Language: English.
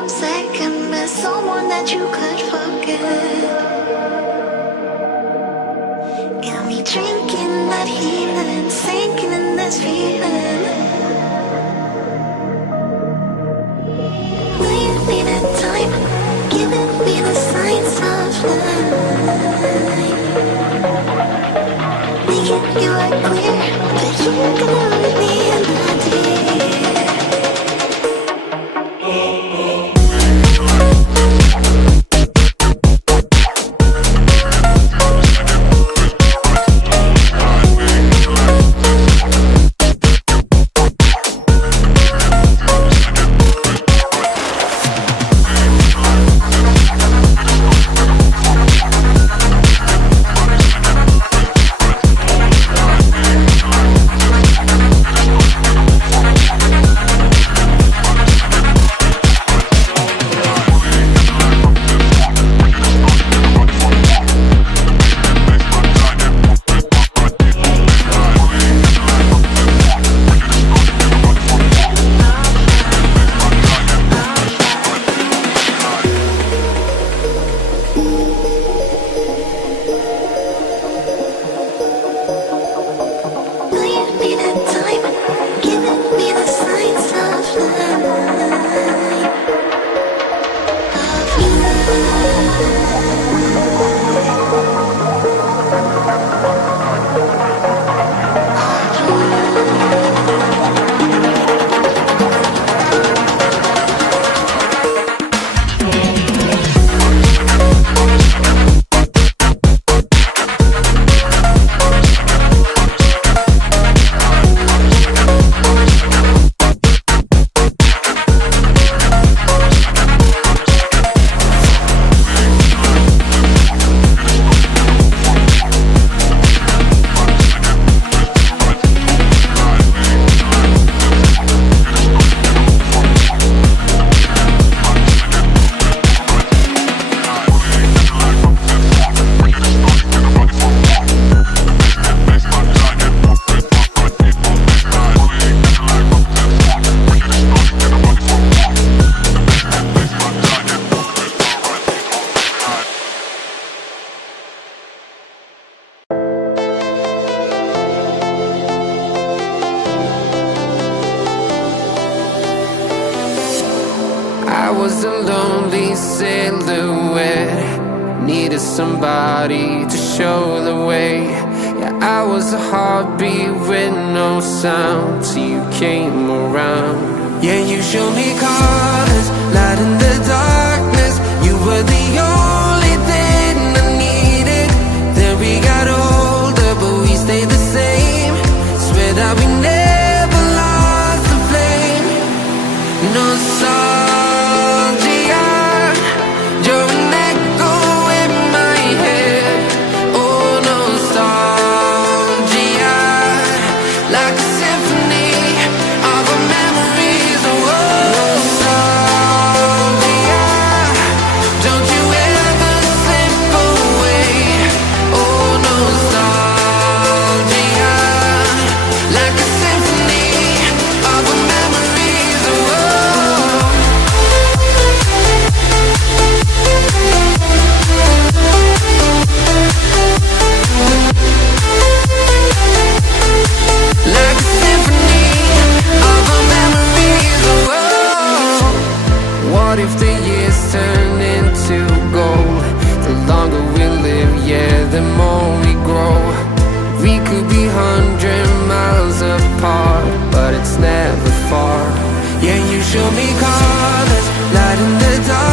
I'm second best, someone that you could forget. Got me drinking that healing, sinking in this feeling. Will you be the time, giving me the signs of life? Making you are clear, but you're gonna leave me in the deep. I was a lonely silhouette, needed somebody to show the way. Yeah, I was a heartbeat with no sound till you came around. Yeah, you showed me colors, light in the darkness. You were the only thing I needed. Then we got older, but we stayed the same. Swear that we never lost the flame. No song. What if the years turn into gold? The longer we live, yeah, the more we grow. We could be 100 miles apart, but it's never far. Yeah, you show me colors, light in the dark.